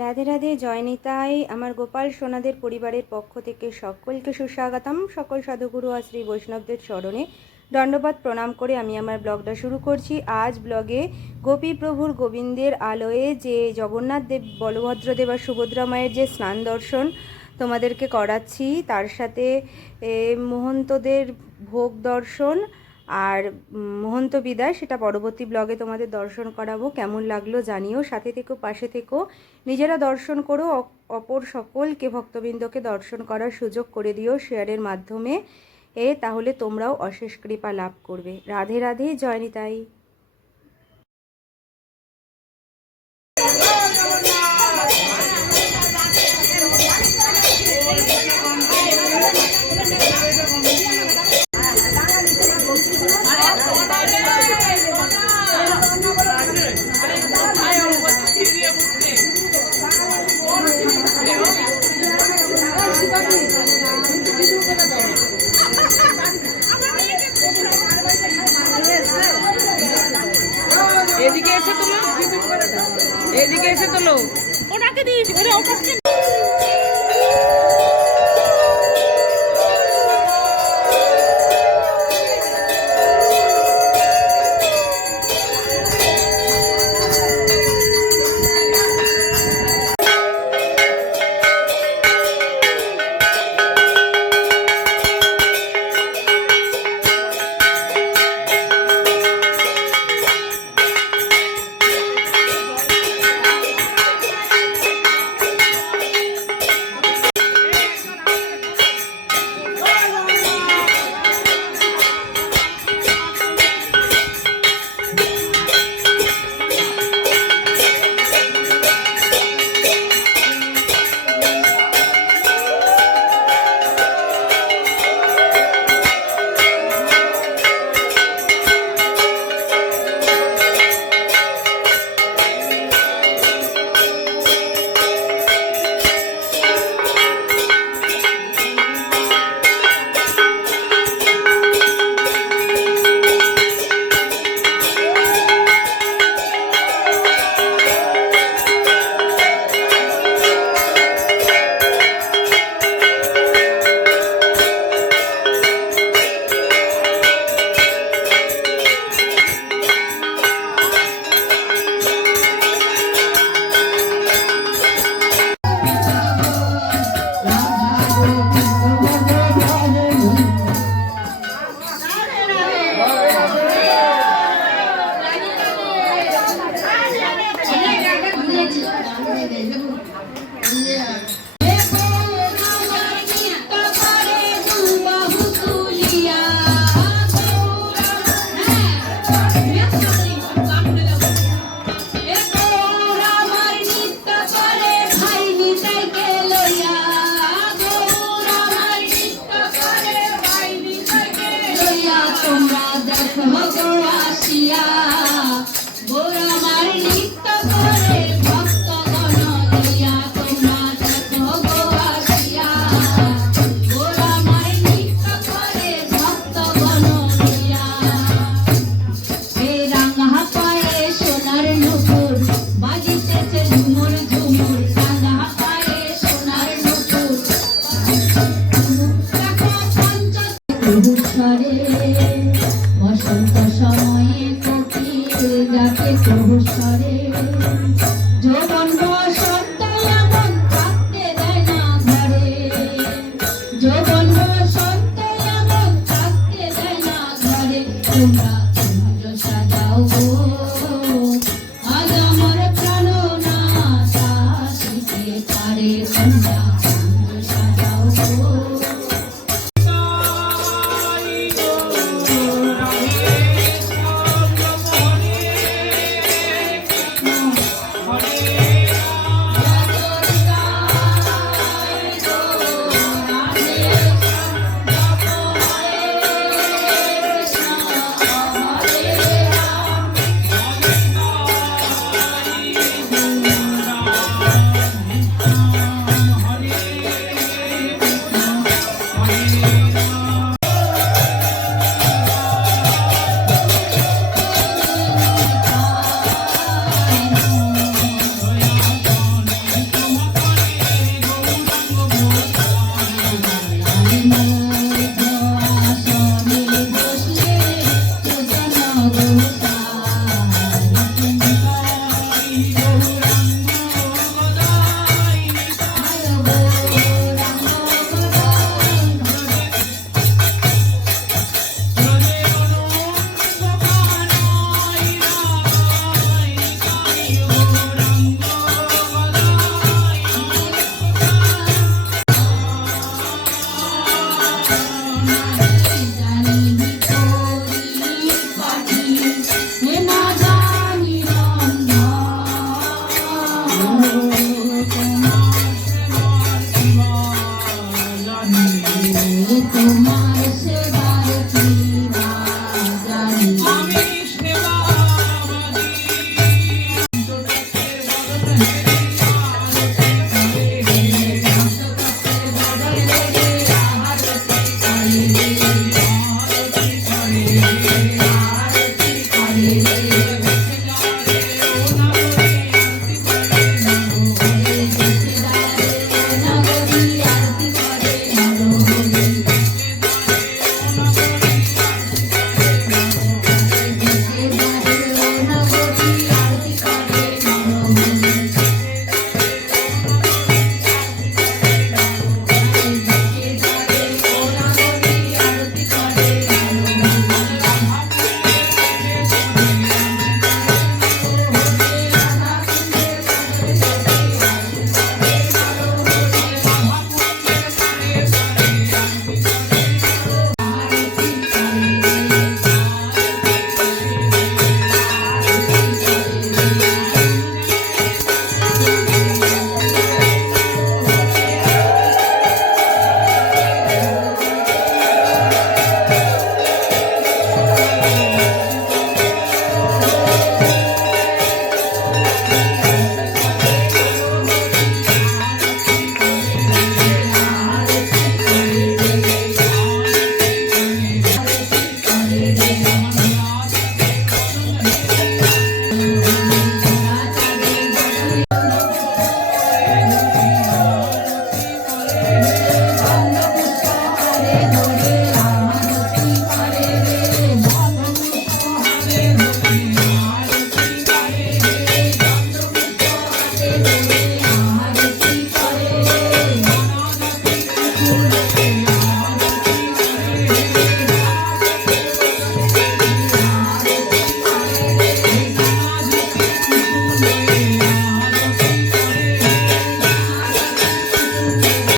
রাধে রাধে, জয় নিতাই। আমার গোপাল সোনাদের পরিবারের পক্ষ থেকে সকলকে সুস্বাগতম। সকল সাধুগুরু আর শ্রী বৈষ্ণবদের চরণে দণ্ডবাদ প্রণাম করে আমি আমার ব্লগটা শুরু করছি। আজ ব্লগে গোপী প্রভুর গোবিন্দের আলোয়ে যে জগন্নাথ দেব, বলভদ্রদেব আর সুভদ্রা মায়ের যে স্নান দর্শন তোমাদেরকে করাচ্ছি, তার সাথে মহন্তদের ভোগ দর্শন আর মহন্ত বিদায়, সেটা পরবর্তী ব্লগে তোমাদের দর্শন করাবো। কেমন লাগলো জানিও, সাথে থেকো, পাশে থেকো, নিজেরা দর্শন করো, অপর সকলকে ভক্তবৃন্দকে দর্শন করার সুযোগ করে দিও শেয়ারের মাধ্যমে। তাহলে তোমরাও অশেষ কৃপা লাভ করবে। রাধে রাধে, জয় নিতাই। এদিকে এসে তোলো, এদিকে এসে তোলো, ওনাকে দিয়েছি। বসন্ত সময়ে কোকিল ডাকে প্রহসরে, যৌবন বসন্ত এমন থাকতে দেয় না ঘরে, যৌবন বসন্ত এমন থাকতে দেয় না ঘরে। তোমরা কুঞ্জ সাজাও গো, আজ আমার প্রাণনাথ আসিতে পারে। তোমরা